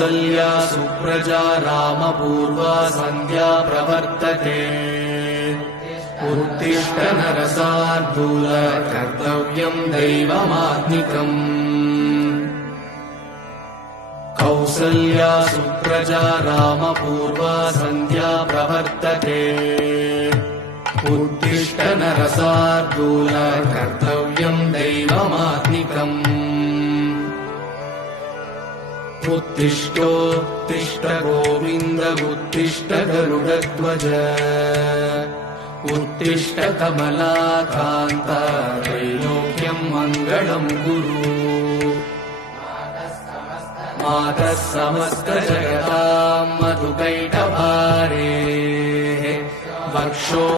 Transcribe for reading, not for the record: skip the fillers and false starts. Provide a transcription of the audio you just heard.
कौसल्या सुप्रजा रामपूर्वा सन्ध्या प्रवर्तते उत्तिष्ठ नरशार्दूल कर्तव्यम् दैवमात्मिकम् कौसल्या सुप्रजा रामपूर्वा सन्ध्या प्रवर्तते उत्तिष्ठ नरशार्दूल कर्तव्यम् दैवमात्मिकम् उत्तिष्ठोत्तिष्ठ गोविन्द उत्तिष्ठ गरुडध्वज उत्तिष्ठ कमलाकान्त त्रैलोक्यम् मङ्गलम् कुरु मातः समस्त जगताम् मधुकैटभारे वक्षो